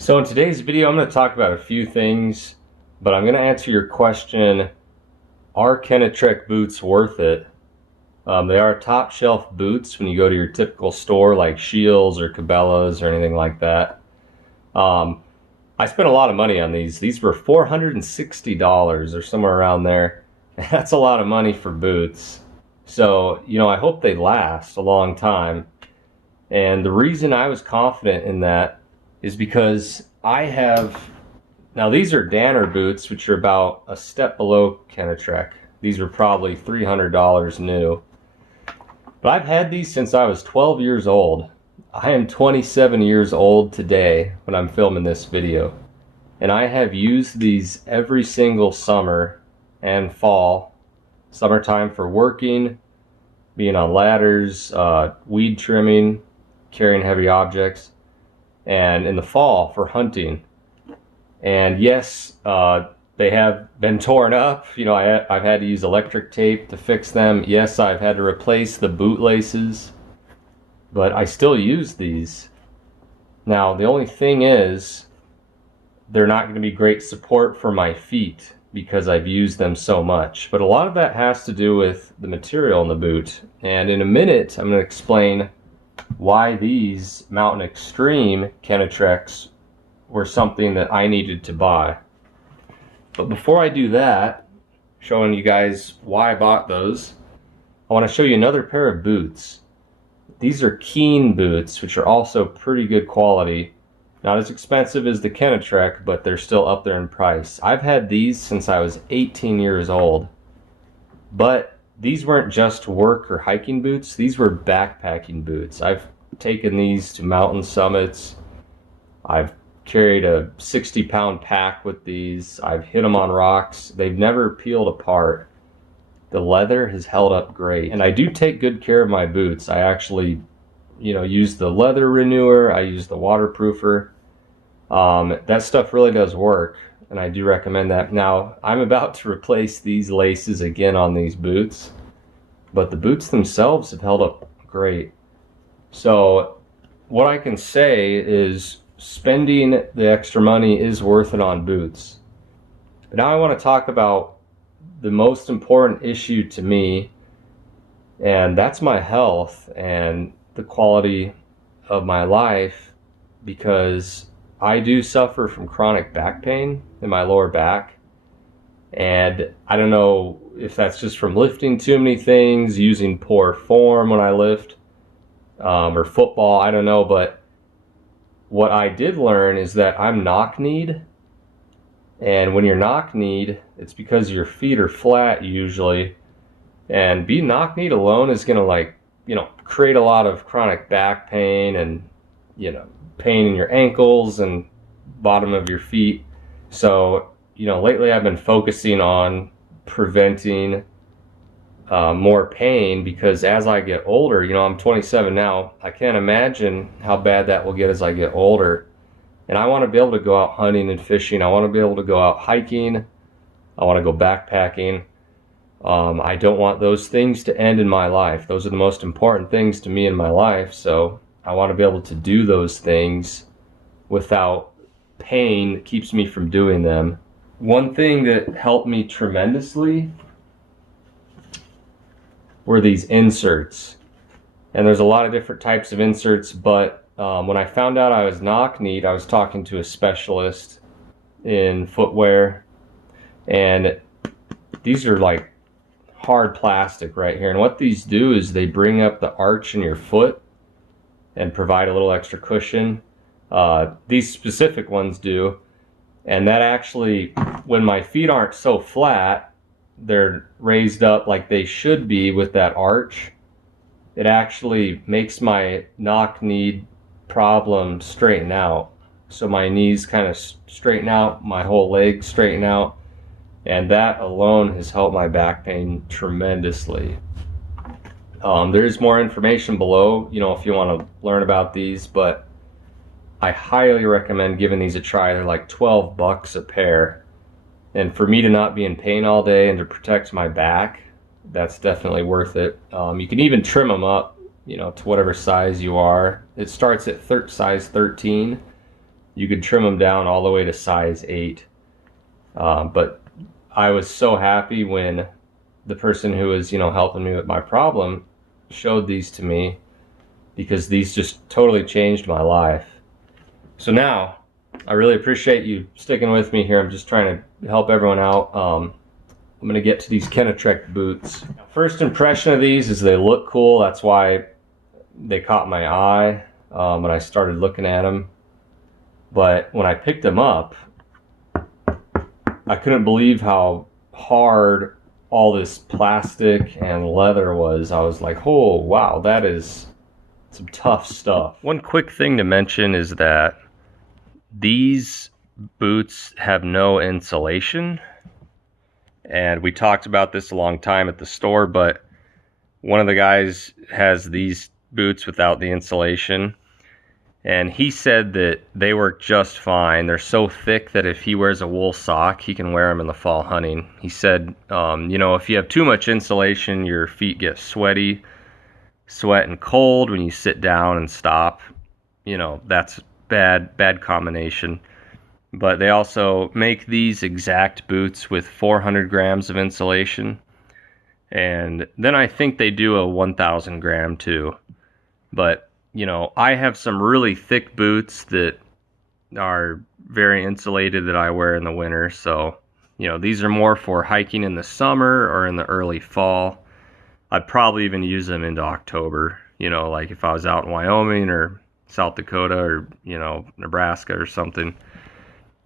So in today's video, I'm going to talk about a few things, but I'm going to answer your question, are Kenetrek boots worth it? They are top shelf boots when you go to your typical store like Shields or Cabela's or anything like that. I spent a lot of money on these. These were $460 or somewhere around there. That's a lot of money for boots. So, I hope they last a long time. And the reason I was confident in that is because now these are Danner boots, which are about a step below Kenetrek. These were probably $300 new. But I've had these since I was 12 years old. I am 27 years old today when I'm filming this video. And I have used these every single summer and fall. Summertime for working, being on ladders, weed trimming, carrying heavy objects, and in the fall for hunting. And yes, they have been torn up. I've had to use electric tape to fix them. Yes, I've had to replace the boot laces, but I still use these. Now, the only thing is, they're not going to be great support for my feet because I've used them so much. But a lot of that has to do with the material in the boot. And in a minute, I'm going to explain why these Mountain Extreme Kenetreks were something that I needed to buy. But before I do that, showing you guys why I bought those, I want to show you another pair of boots. These are Keen boots, which are also pretty good quality. Not as expensive as the Kenetrek, but they're still up there in price. I've had these since I was 18 years old. But these weren't just work or hiking boots, these were backpacking boots. I've taken these to mountain summits. I've carried a 60-pound pack with these. I've hit them on rocks. They've never peeled apart. The leather has held up great. And I do take good care of my boots. I actually, use the leather renewer. I use the waterproofer. That stuff really does work, and I do recommend that. Now, I'm about to replace these laces again on these boots, but the boots themselves have held up great. So what I can say is spending the extra money is worth it on boots. But now I want to talk about the most important issue to me, and that's my health and the quality of my life, because I do suffer from chronic back pain in my lower back. And I don't know if that's just from lifting too many things, using poor form when I lift, or football, I don't know. But what I did learn is that I'm knock-kneed. And when you're knock-kneed, it's because your feet are flat usually. And being knock-kneed alone is going to create a lot of chronic back pain and, pain in your ankles and bottom of your feet. So, lately I've been focusing on preventing more pain, because as I get older, I'm 27 now, I can't imagine how bad that will get as I get older. And I want to be able to go out hunting and fishing. I want to be able to go out hiking. I want to go backpacking. I don't want those things to end in my life. Those are the most important things to me in my life. So I want to be able to do those things without pain that keeps me from doing them. One thing that helped me tremendously were these inserts. And there's a lot of different types of inserts, but when I found out I was knock-kneed, I was talking to a specialist in footwear, and these are like hard plastic right here. And what these do is they bring up the arch in your foot and provide a little extra cushion. These specific ones do. And that actually, when my feet aren't so flat, they're raised up like they should be with that arch, it actually makes my knock-kneed problem straighten out. So my knees kind of straighten out, my whole leg straighten out, and that alone has helped my back pain tremendously. There's more information below, if you want to learn about these, but I highly recommend giving these a try. They're like 12 bucks a pair. And for me to not be in pain all day and to protect my back, that's definitely worth it. You can even trim them up, to whatever size you are. It starts at size 13, You could trim them down all the way to size 8. But I was so happy when the person who was, helping me with my problem showed these to me, because these just totally changed my life. So now, I really appreciate you sticking with me here. I'm just trying to help everyone out. I'm going to get to these Kenetrek boots. First impression of these is they look cool. That's why they caught my eye when I started looking at them. But when I picked them up, I couldn't believe how hard all this plastic and leather was. I was like, oh, wow, that is some tough stuff. One quick thing to mention is that these boots have no insulation. And we talked about this a long time at the store, but one of the guys has these boots without the insulation. And he said that they work just fine. They're so thick that if he wears a wool sock, he can wear them in the fall hunting. He said, if you have too much insulation, your feet get sweaty, sweat and cold when you sit down and stop. That's bad combination. But they also make these exact boots with 400 grams of insulation. And then I think they do a 1,000 gram too. But I have some really thick boots that are very insulated that I wear in the winter. So, these are more for hiking in the summer or in the early fall. I'd probably even use them into October, like if I was out in Wyoming or South Dakota or, Nebraska or something.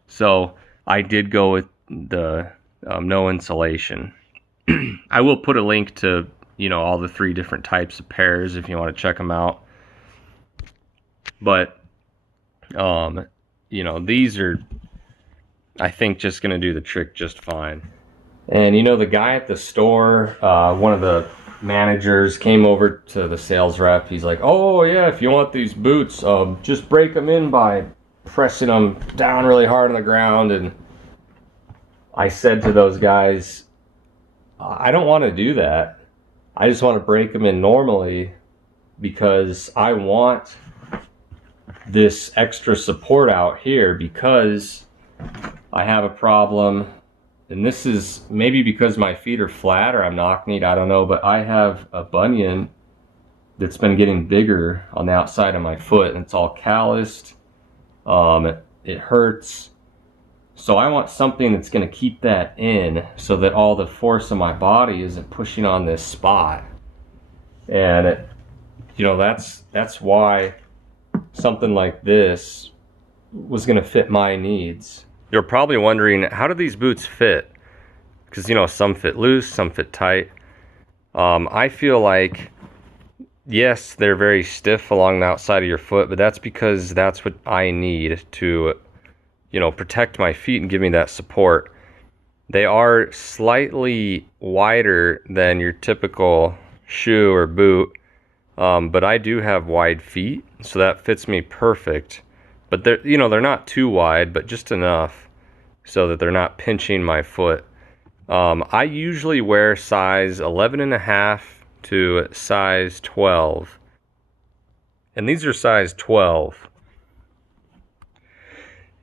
So I did go with the no insulation. I will put a link to, all the 3 different types of pairs if you want to check them out. But, these are, I think, just going to do the trick just fine. And, the guy at the store, one of the managers came over to the sales rep. He's like, oh, yeah, if you want these boots, just break them in by pressing them down really hard on the ground. And I said to those guys, I don't want to do that. I just want to break them in normally, because I want this extra support out here, because I have a problem, and this is maybe because my feet are flat or I'm knock-kneed, I don't know, but I have a bunion that's been getting bigger on the outside of my foot, and it's all calloused. It hurts. So I want something that's going to keep that in, so that all the force of my body isn't pushing on this spot. And that's why something like this was going to fit my needs. You're probably wondering, how do these boots fit? Because some fit loose, some fit tight. I feel like, yes, they're very stiff along the outside of your foot, but that's because that's what I need to protect my feet and give me that support. They are slightly wider than your typical shoe or boot, but I do have wide feet, so that fits me perfect. But they're not too wide, but just enough so that they're not pinching my foot. I usually wear size 11.5 to size 12, and these are size 12.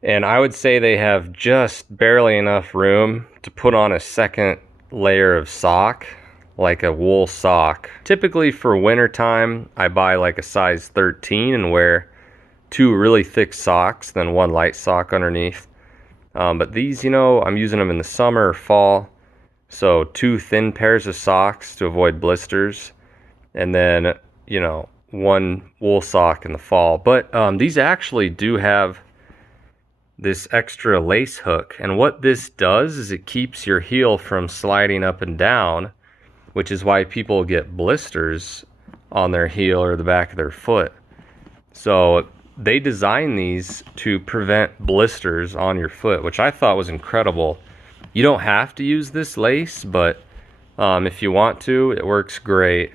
And I would say they have just barely enough room to put on a second layer of sock, like a wool sock. Typically for winter time, I buy like a size 13 and wear 2 really thick socks, then 1 light sock underneath. But these, I'm using them in the summer or fall. So 2 thin pairs of socks to avoid blisters, and then, 1 wool sock in the fall. But these actually do have this extra lace hook, and what this does is it keeps your heel from sliding up and down, which is why people get blisters on their heel or the back of their foot. So they design these to prevent blisters on your foot, which I thought was incredible. You don't have to use this lace, but if you want to, it works great.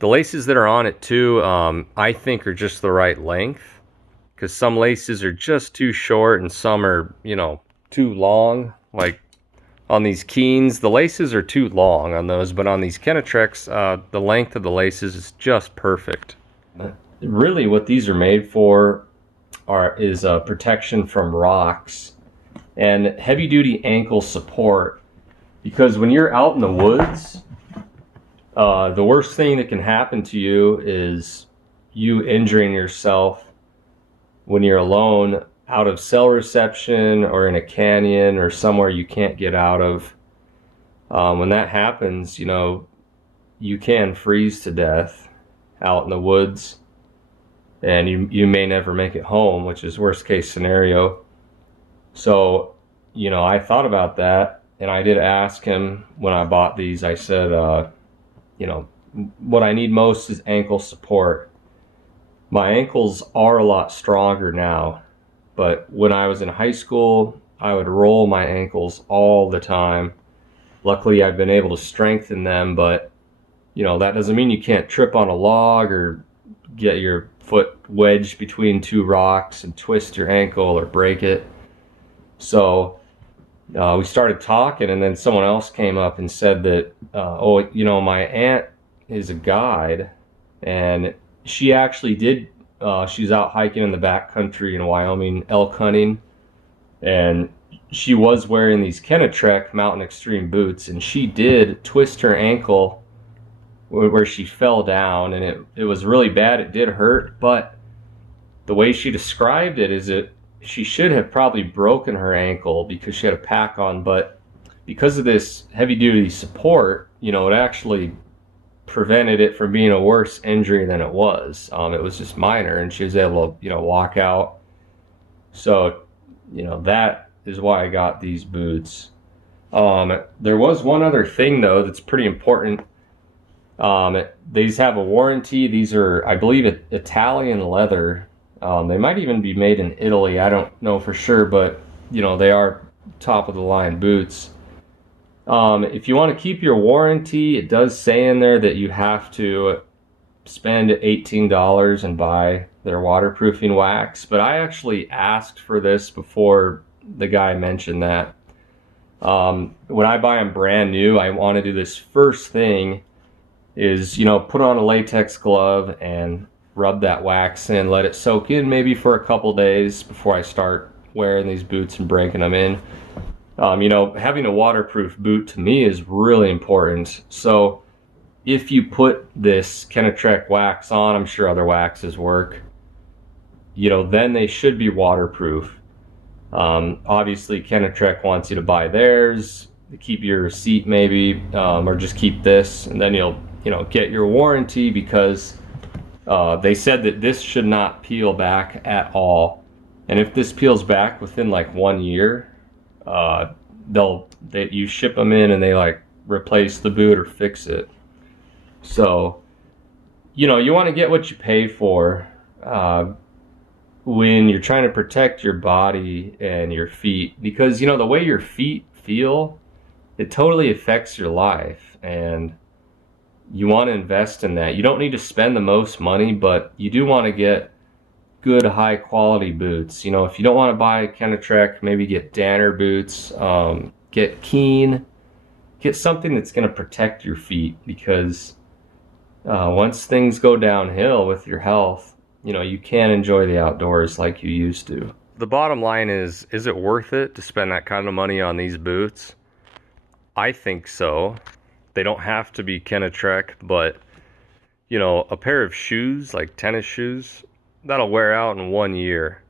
The laces that are on it too, I think are just the right length, because some laces are just too short and some are, too long. Like on these Keens, the laces are too long on those, but on these Kenetreks, the length of the laces is just perfect. Really what these are made for is protection from rocks and heavy duty ankle support, because when you're out in the woods, the worst thing that can happen to you is you injuring yourself when you're alone out of cell reception or in a canyon or somewhere you can't get out of. When that happens, you know, you can freeze to death out in the woods, and you may never make it home, which is worst case scenario. So, you know, I thought about that, and I did ask him when I bought these. I said, you know, what I need most is ankle support. My ankles are a lot stronger now, but when I was in high school, I would roll my ankles all the time. Luckily, I've been able to strengthen them, but you know, that doesn't mean you can't trip on a log or get your foot wedged between two rocks and twist your ankle or break it. So we started talking, and then someone else came up and said that, oh, you know, my aunt is a guide, and she actually did, she's out hiking in the backcountry in Wyoming, elk hunting, and she was wearing these Kenetrek mountain extreme boots, and she did twist her ankle where she fell down, and it was really bad. It did hurt, but the way she described it is that she should have probably broken her ankle because she had a pack on, but because of this heavy duty support, you know, it actually prevented it from being a worse injury than it was. It was just minor, and she was able to, you know, walk out. So, you know, that is why I got these boots. There was one other thing though that's pretty important. These have a warranty. These are, I believe, Italian leather. They might even be made in Italy. I don't know for sure, but you know, they are top of the line boots. If you want to keep your warranty, it does say in there that you have to spend $18 and buy their waterproofing wax, but I actually asked for this before the guy mentioned that. When I buy them brand new, I want to do this first thing is, you know, put on a latex glove and rub that wax in, let it soak in maybe for a couple days before I start wearing these boots and breaking them in. You know, having a waterproof boot to me is really important. So if you put this Kenetrek wax on, I'm sure other waxes work, you know, then they should be waterproof. Obviously Kenetrek wants you to buy theirs, keep your receipt maybe, or just keep this, and then you'll, you know, get your warranty, because they said that this should not peel back at all. And if this peels back within like 1 year, you ship them in and they like replace the boot or fix it. So, you know, you want to get what you pay for when you're trying to protect your body and your feet, because, you know, the way your feet feel, it totally affects your life, and you want to invest in that. You don't need to spend the most money, but you do want to get good high quality boots. You know, if you don't want to buy Kenetrek, maybe get Danner boots, get Keen, get something that's going to protect your feet, because once things go downhill with your health, you know, you can't enjoy the outdoors like you used to. The bottom line is it worth it to spend that kind of money on these boots? I think so. They don't have to be Kenetrek, but, you know, a pair of shoes, like tennis shoes, that'll wear out in 1 year.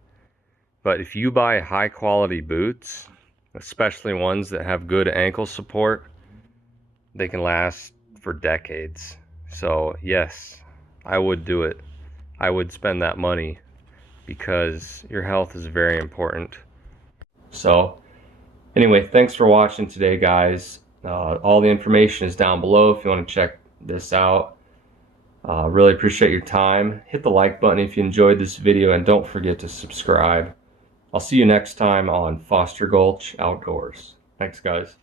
But if you buy high quality boots, especially ones that have good ankle support, they can last for decades. So yes, I would do it. I would spend that money, because your health is very important. So anyway, thanks for watching today, guys. All the information is down below if you want to check this out. Really appreciate your time. Hit the like button if you enjoyed this video, and don't forget to subscribe. I'll see you next time on Foster Gulch Outdoors. Thanks, guys.